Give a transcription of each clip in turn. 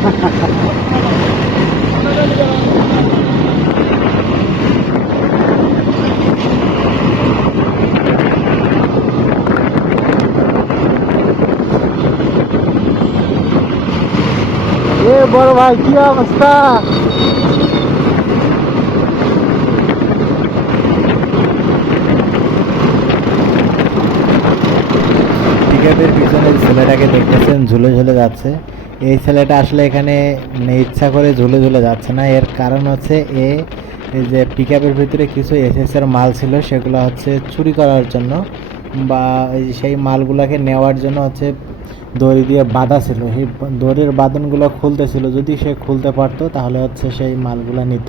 এ বড় ভাই কি অবস্থা? পিকআপের পিছনে ছেলেটাকে দেখতেছেন ঝুলে ঝুলে যাচ্ছে। এই ছেলেটা আসলে এখানে মানে ইচ্ছা করে ঝুলে ঝুলে যাচ্ছে না। এর কারণ হচ্ছে এই যে পিকআপের ভিতরে কিছু এসএসের মাল ছিল, সেগুলো হচ্ছে চুরি করার জন্য বা সেই মালগুলোকে নেওয়ার জন্য হচ্ছে দড়ি দিয়ে বাঁধা ছিল। সেই দড়ির বাঁধনগুলো খুলতেছিল, যদি সে খুলতে পারতো তাহলে হচ্ছে সেই মালগুলো নিত,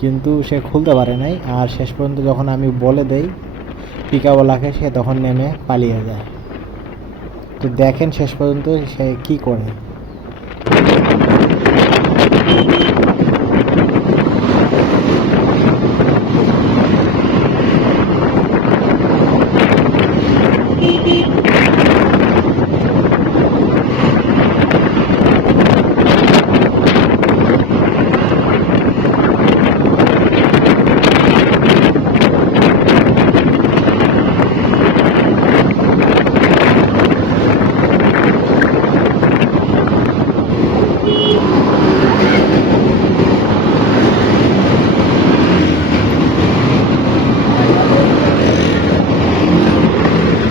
কিন্তু সে খুলতে পারে নাই। আর শেষ পর্যন্ত যখন আমি বলে দেই পিকআপওয়ালাকে, সে তখন নেমে পালিয়ে যায়। তো দেখেন শেষ পর্যন্ত সে কি করে।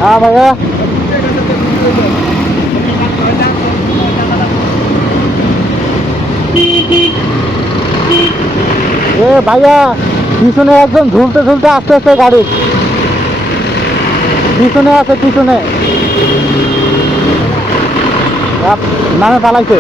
হ্যাঁ ভাইয়া, এ ভাইয়া পিছনে একজন ঝুলতে ঝুলতে আস্তে আস্তে গাড়ির পিছনে আছে, পিছনে নামে পালাইছে।